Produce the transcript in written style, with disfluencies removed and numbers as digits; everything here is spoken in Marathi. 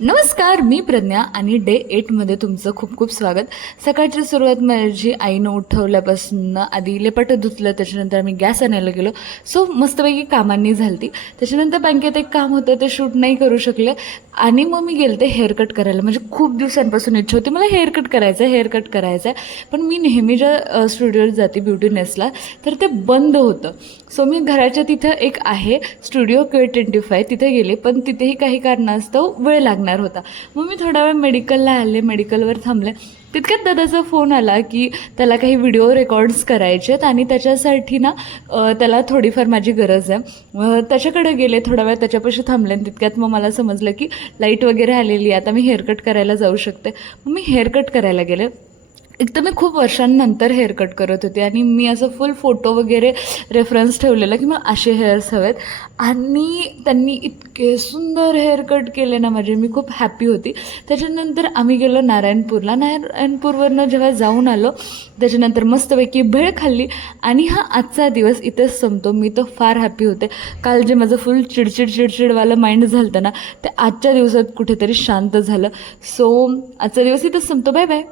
नमस्कार, मी प्रज्ञा आणि डे 8मध्ये तुमचं खूप खूप स्वागत. सकाळची सुरुवात माझी आईनं उठवल्यापासून आधी लेपाटं धुतलं, त्याच्यानंतर आम्ही गॅस आणायला गेलो. सो मस्तपैकी कामांनी झाली. त्याच्यानंतर बँकेत एक काम होतं, ते शूट नाही करू शकले आणि मग मी गेले ते हेअरकट करायला. म्हणजे खूप दिवसांपासून इच्छा होती मला हेअरकट करायचं आहे. पण मी नेहमी ज्या स्टुडिओत जाते ब्युटीनेसला, तर ते बंद होतं. सो मी घराच्या तिथं एक आहे स्टुडिओ K25, तिथे गेले, पण तिथेही काही कारणास्तव वेळ लागणार होता. मग मी थोडा वेळ मेडिकलला आले, मेडिकलवर थांबले. तितक्यात दादाचा फोन आला की त्याला काही व्हिडिओ रेकॉर्ड्स करायचे आहेत आणि त्याच्यासाठी ना त्याला थोडीफार माझी गरज आहे. त्याच्याकडे गेले, थोडा वेळ त्याच्यापाशी थांबले आणि तितक्यात मग मला समजलं की लाईट वगैरे आलेली आहे, आता मी हेअरकट करायला जाऊ शकते. मग मी हेअरकट करायला गेले. एक तर मी खूप वर्षांनंतर हेअरकट करत होते आणि मी असं फुल फोटो वगैरे रेफरन्स ठेवलेला की मला असे हेअर्स हवेत आणि त्यांनी इतके सुंदर हेअरकट केले ना माझे, मी खूप हॅपी होती. त्याच्यानंतर आम्ही गेलो नारायणपूरवरनं जेव्हा जाऊन आलो, त्याच्यानंतर मस्तपैकी भेळ खाल्ली आणि हा आजचा दिवस इथेच संपतो. मी तर फार हॅपी होते. काल जे माझं फुल चिडचिडवालं माइंड झालं ना, ते आजच्या दिवसात कुठेतरी शांत झालं. सो आजचा दिवस इथंच संपतो. Bye bye.